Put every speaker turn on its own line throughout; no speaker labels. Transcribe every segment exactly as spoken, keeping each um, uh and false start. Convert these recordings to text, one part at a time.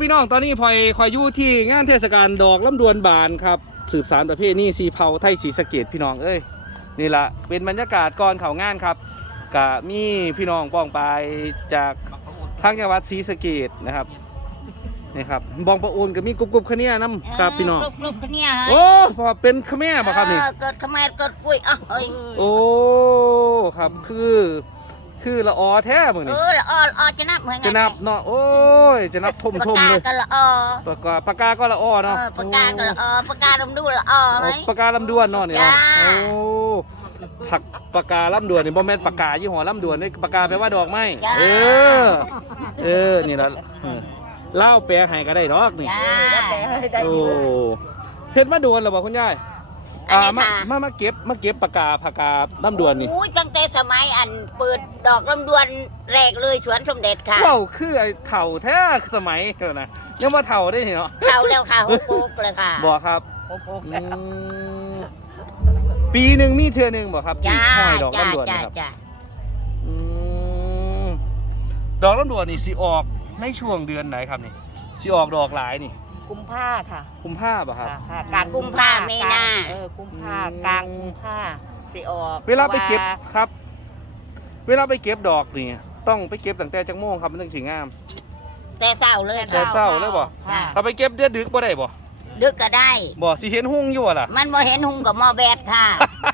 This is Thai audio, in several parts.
พี่น้องตอนนี้พลอยคอยอยู่ที่งานเทศกาลดอกลำดวนบานครับสืบสานประเพณีสีเผาไทยศรีสะเกษพี่น้องเอ้ยนี่ละเป็นบรรยากาศก่อนเข้างานครับกะมีพี่น้องป้องไปจากทางจังหวัดศรีสะเกษนะครับนี่ครับบองประอูนก็มีกรุบกรุบขะเนียน้ำครับพี่น้อง
กรุบๆขะเนีย
โอ้พอเป็นขะแม่บ่ครับนี่
เกิดขแมรเกิดกุ้ยอ้าวเฮ้ย
โอ้ครับคือคือละออแท้มึง
เอ
นี่
อละออละออจะนับเหมือนกัน
จะนับเนาะโอ้ยจะนับทม
ปาก
ทม
กา
เลย
ก็ละออ
ปากกาปากกาก็ละออ
เอ
เนาะ
อปากกาก็ละออปากกาดำดูละออไหม
ปากกาลำดวนเนาะนี่เนาะ
จ้า
โอ้ผักปากกาลำดวนนี่บ่แม่นปากกายี่ห้อลำดวนนี่ปากกาแปลว่าดอกไม้เออเออนี่ละเออเล่าแปลให้ก็ได้ดอกนี่
จ้า
โอ้เฮ็ดมาดวนแล้วบ่คุณยาย
อัน
อ่า
นี้
มา
ค่ะ
มามาเก็บมาเก็บปากกาปากกาลำดวนนี่
อุ้ยตั้งแต่สมัยอันเปิดดอกลำดวนแรกเลยสวนสมเด็จค่ะ
ว้าวคือไอ้เฒ่าแท้สมัยเออนะยังว่าเฒ่าได้นี่เนาะ
เข้าแล้วค่ะหุบปุ๊กเลยค่ะ
บ่ครับอืมปีหนึ่งมีเทื่อหนึงบ่ครับที่
จ้า
ห้อยดอก
จ้า
ลำดวน
จ้า
นี่ครับ
จ้า
อืมดอกลำดวนนี่สิออกในช่วงเดือนไหนครับนี่สิออกดอกหลายนี่
กุมภาค่ะ
กุมภาพันธ์ป่ะครับ
ค่ะค่ะกลาง
กุมภาเมนา
เออกุมภา
อืม
กลางกุมภาสิออก
เวลาไปเก็บ
พราะว่า
ครับ เวลาไปเก็บดอกนี่ต้องไปเก็บตั้งแต่จังโมงครับมันถึงสิงาม
แต่เศร้าเลย
แต่
ค่ะ
เศร้าเลยบ่
ค่ะ
ถ้าไปเก็บเดือดดึกบ่ได้บ่
ดึกก็ได้
บ่สิเห็นหุ่งอยู่อะล่ะ
มันบ่เห็นหุงกับหมอแบดค่ะ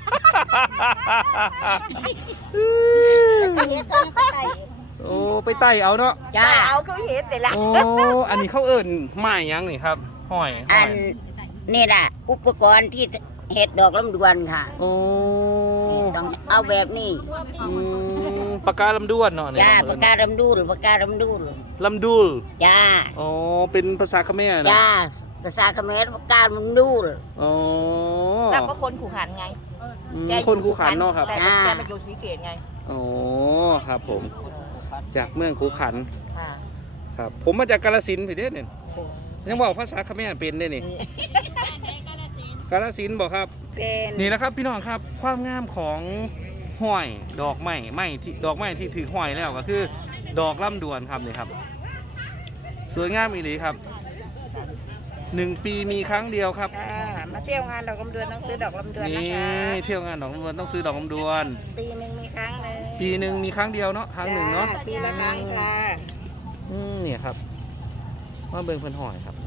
โอ้ไปไต่เอาเนาะ
จ้า
เอาเขาเห็นเลยล่ะ
โอ้อันนี้เขาเอิ้นไม้หยังนี่ครับห้อยห้
อั
อน ย
นี่แหละอุปกรณ์ที่เห็ดดอกลำดวนค่ะ
โอ้
ต้องเอาแบบนี้
อืมปากกาลำดวนเนาะเนี่ย
จ้าปากกาลำดูลปากกาลำดูล
ลำดูล
จ้า
อ๋อเป็นภาษาเขมรนะ
จ้าภาษาเขมรปากกาลำดูล
อ๋อ
เราก็คนขู่ขันไง
อืม
แกอยู่
คนคูขันเนาะครับ
แต่
อ่า
แกมาอยู่ศรีเกตไง
อ๋อครับผม จากเมืองคูขัน
ค่ะ
ครับ ผมมาจากกาฬสินธุ์พี่เด้เนี่ยยังบอกภาษาเขมรเป็นได้นี่กาฬสินธุ์บอกครับ
เป็น
นี่นะครับพี่น้องครับความงามของห้อยดอกไม้ไม้ที่ดอกไม้ที่ถือห้อยแล้วก็คือ ดอกลำดวนครับนี่ครับ สวยงามอีหลีครับหนึ่งปีมีครั้งเดียวครับ
ค่ะมาเที่ยวงานดอกลำดวนต้องซื้อดอกลำดวน
นี่
นะคะ
เที่ยวงานดอกลำดวนต้องซื้อดอกลำดวน
ปีหนึ่งมีครั้งหนึ่ง
ปีหนึ่งมีครั้งเดียวเนาะครั้งหนึ่งเนาะ
ปีละครั้งค่ะ
อืมเนี่ยครับมาเบิ่งเพิ่นหอยครับ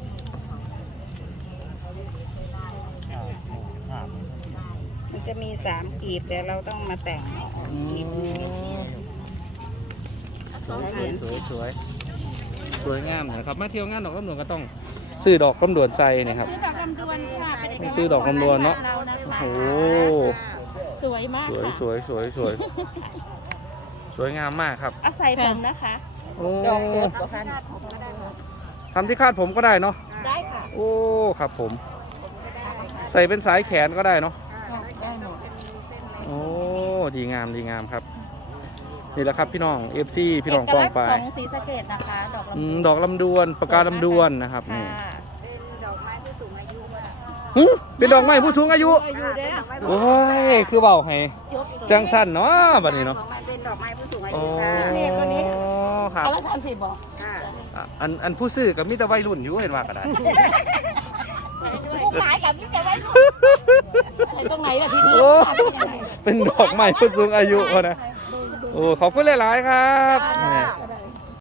มันจะมีสามกีบแต่เราต้องมาแต่ง
อื
กีบ
มสวยสวยสวยสวยงามนะครับมาเที่ยวงานดอกลำดวนก็ต้องซื้อดอกลำดวนใส่นะครับซื้อดอกลำดวนเนาะโอ้โห
สวยมาก
สวย
ค่ะ
สวยสวยสวยสวยงามมากครับ
เอาใส่ผมนะคะ
โอ้
ดอกสดบ่คะ
ทำที่คาดผมก็ได้เนาะ
ได้ค่ะ
โอ้ครับผม ใส่เป็นสายแขนก็ได้เนาะ
ได้หมด
โอ้ดีงามดีงามครับนี่แหละครับพี่น้อง เอฟ ซี พี่น้องกล้องไป
เอกลักษณ์ของศรีสะเกษนะคะ ดอกลำ
อื
ด
ม
วน
ดอกลำดวนปากกาลำดวนนะครับ
ค่ะ
นี่
ดอกไม้ผู้สูงอายุ
หึเป็นดอกไม้ผู้สูงอายุ
อายุเด้อ
โอ้ยคือเบาให้
ยก
จังสั้นเนาะบัดนี้เนาะ
มันเป็นดอกไม้ผู้สูงอา
โอ้
ยุค่ะ
นี่ตัวนี้
ครับ
เอาละสามสิบบอก
ค่ะ
อ่ะอันอันผู้ซื้อกับมิตรวัยรุ่นอยู่เห็นว่าก็ได้
ขายกับนี่แต่ว่าใส่ตรงไหนล่ะทีนี้
โอ้ เป็นดอกไม้ผู้สูงอายุเขานะ โอ้ขอบคุณหลาย ๆ ครับ
ค่ะ